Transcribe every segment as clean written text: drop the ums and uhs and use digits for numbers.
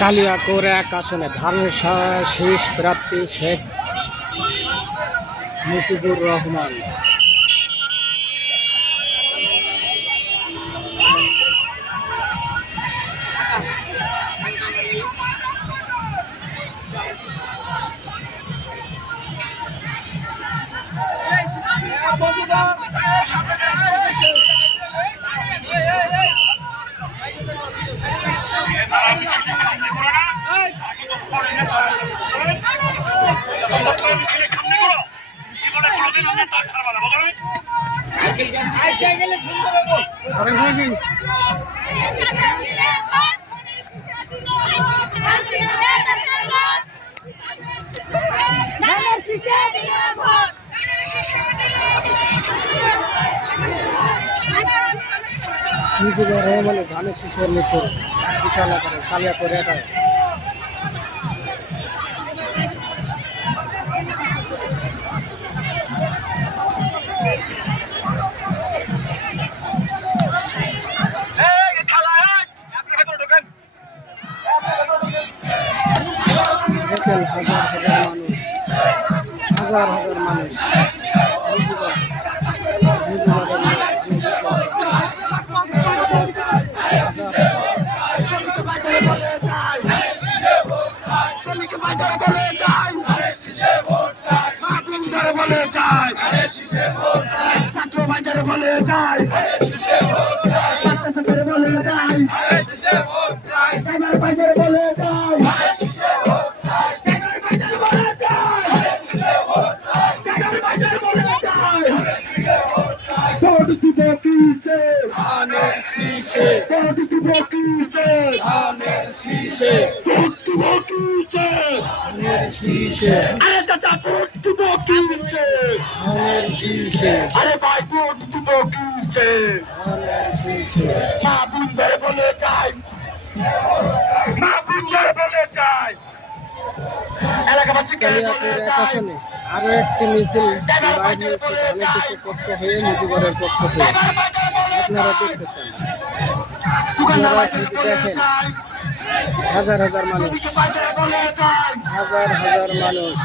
কালিয়াকৈর এক আসনে ধানের শীষ প্রার্থী শেখ মুজিবুর রহমান। মুজিবুর রহমানের ধানের শীষের মিছিল বিশাল আকারে কালিয়াকৈর এলাকায়। দেখেন হাজার হাজার মানুষ, হাজার হাজার মানুষ अरे भाई वोट দিব কিসে মা বুনদের বলে যাই মা বুনদের বলে যাই এলাকাবাসীকে বলে যাই। আরো একটি মিছিল বাইরে হয়েছে ধানের শীষের পক্ষ হয়ে মুজিবুরের পক্ষ হয়ে। আপনারা দেখতেছেন, আপনারা দেখেন হাজার হাজার মানুষ, হাজার হাজার মানুষ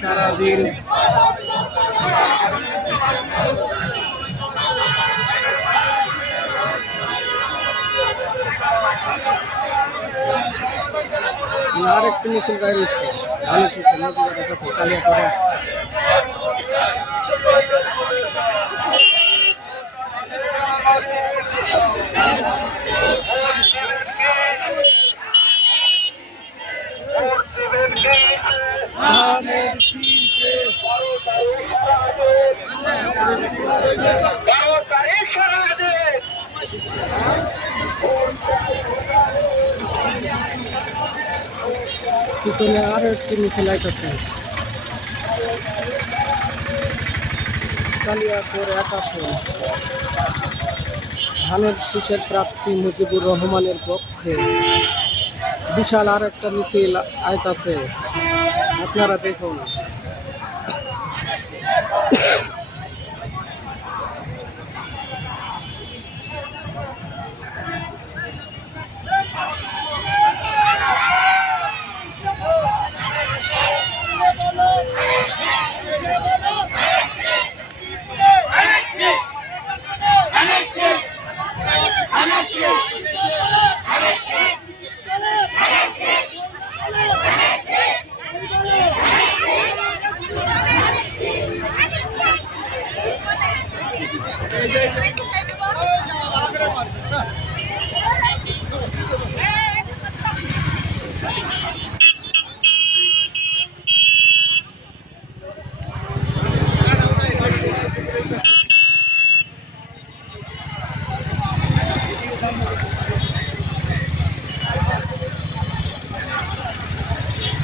সারাদিন আরেকটি মিছিল বাইরে এসছে ধানের শীষের মুজিবুরের পক্ষ কালিয়াকৈর। পিছনে আরো একটি মিছিল আইতেছে কালিয়াকৈর এক আসন ধানের শীষের প্রার্থী মুজিবুর রহমানের পক্ষে বিশাল আর একটা মিছিল আইতাছে। আপনারা দেখুন।